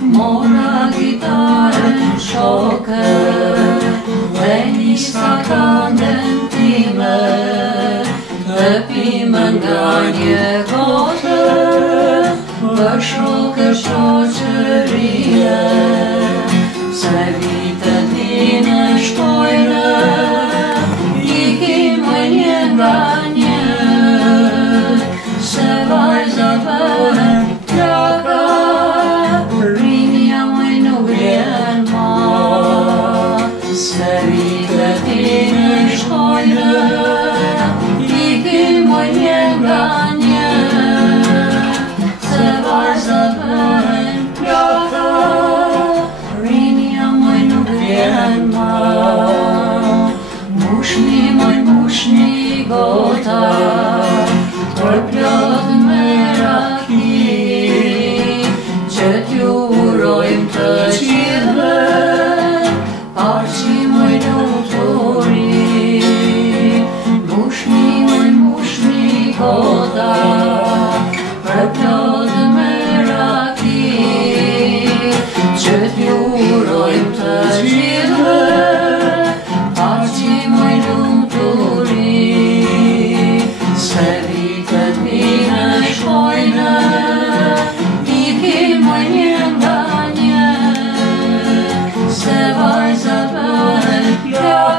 Mora gitarën shokë dhe nisa këndën time, të pimë nga një gotë për shokë shoqërie. Se vitët ime shkojnë, ikim një nga një, se vajzat bëhen plaka, rinja mëj nuk vjen ma. Se vitët ime shkojnë, ikim një nga një, se vajzat bëhen plaka, rinja mëj nuk vjen ma. Mushni gota, për plot me raki, që t'ju urojmë të gjithëve, paçi mëj lumturi. Mushni gota, për plot me raki, që t'ju urojmë të gjithëve, paçi mëj lumturi. Se vitët ime shkojnë, ikim një nga një, se vajzat bëhen plaka.